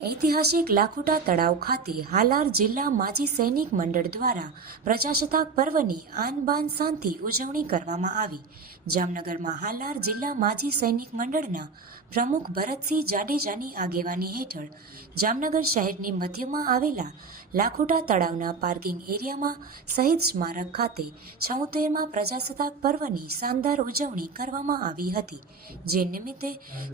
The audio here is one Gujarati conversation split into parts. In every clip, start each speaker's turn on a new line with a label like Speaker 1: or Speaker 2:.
Speaker 1: ઐતિહાસિક લાખોટા તળાવ ખાતે હાલાર જિલ્લા માજી સૈનિક મંડળ દ્વારા પ્રજાસત્તાક પર્વની આન બાન શાનથી ઉજવણી કરવામાં આવી. જામનગરમાં હાલાર જિલ્લા માજી સૈનિક મંડળના પ્રમુખ ભરતસિંહ જાડેજાની આગેવાની હેઠળ જામનગર શહેરની મધ્યમાં આવેલા લાખોટા તળાવના પાર્કિંગ એરિયામાં શહીદ સ્મારક ખાતે છોતેરમાં પ્રજાસત્તાક પર્વની શાનદાર ઉજવણી કરવામાં આવી હતી. જે નિમિત્તે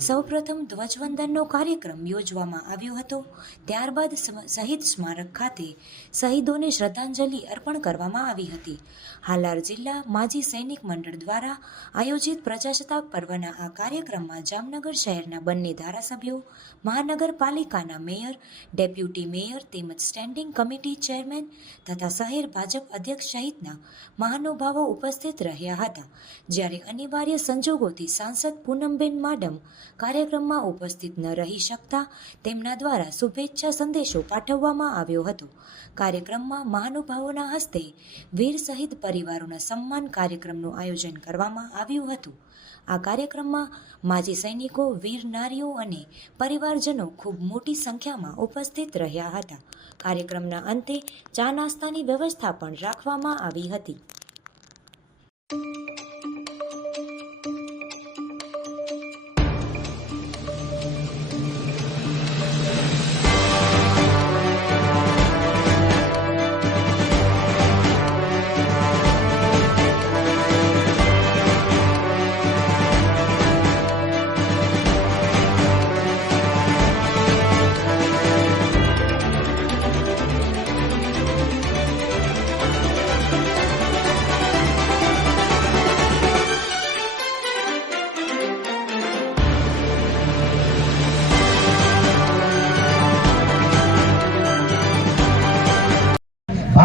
Speaker 1: સૌપ્રથમ ધ્વજવંદનનો કાર્યક્રમ યોજવામાં આવ્યો હતો. ત્યારબાદ શહીદ સ્મારક ખાતે શહીદોને શ્રદ્ધાંજલિ અર્પણ કરવામાં આવી હતી. હાલાર જિલ્લા માજી સૈનિક મંડળ દ્વારા આયોજિત પ્રજાસત્તાક પર્વના આ કાર્યક્રમમાં જામનગર શહેરના બંને ધારાસભ્યો, મહાનગરપાલિકાના મેયર, ડેપ્યુટી મેયર તેમજ સ્ટેન્ડિંગ કમિટી ચેરમેન તથા શહેર ભાજપ અધ્યક્ષ સહિતના મહાનુભાવો ઉપસ્થિત રહ્યા હતા. જ્યારે અનિવાર્ય સંજોગોથી સાંસદ પૂનમબેન માડમ કાર્યક્રમમાં ઉપસ્થિત ન રહી શકતા તેમના દ્વારા શુભેચ્છા સંદેશો પાઠવવામાં આવ્યો હતો. કાર્યક્રમમાં મહાનુભાવોના હસ્તે વીર સહિત પરિવારોના સન્માન કાર્યક્રમનું આયોજન કરવામાં આવ્યું હતું. આ કાર્યક્રમમાં માજી સૈનિકો, વીર નારીઓ અને પરિવારજનો ખૂબ મોટી સંખ્યામાં ઉપસ્થિત રહ્યા હતા. કાર્યક્રમના અંતે ચા નાસ્તાની વ્યવસ્થા પણ રાખવામાં આવી હતી.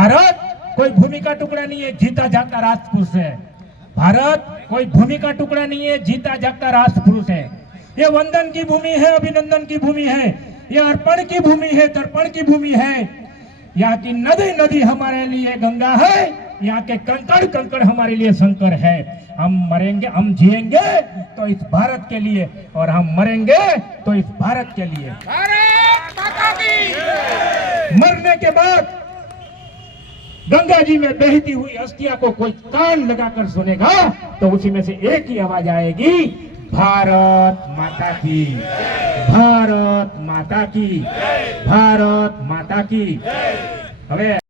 Speaker 2: भारत कोई भूमि का टुकड़ा नहीं है जीता जागता राजपुरुष है। भारत कोई भूमि का टुकड़ा नहीं है जीता जागता राजपुरुष है। ये वंदन की भूमि है अभिनंदन की भूमि है ये अर्पण की भूमि है तर्पण की भूमि है। यहाँ की नदी नदी हमारे लिए गंगा है यहाँ के कंकड़ कंकड़ हमारे लिए शंकर है। हम मरेंगे हम जिएँगे तो इस भारत के लिए और हम मरेंगे तो इस भारत के लिए। भारत मरने के बाद गंगा जी में बहती हुई अस्थिया को कोई कान लगाकर सुनेगा तो उसी में से एक ही आवाज़ आएगी भारत माता की भारत माता की भारत माता की। હવે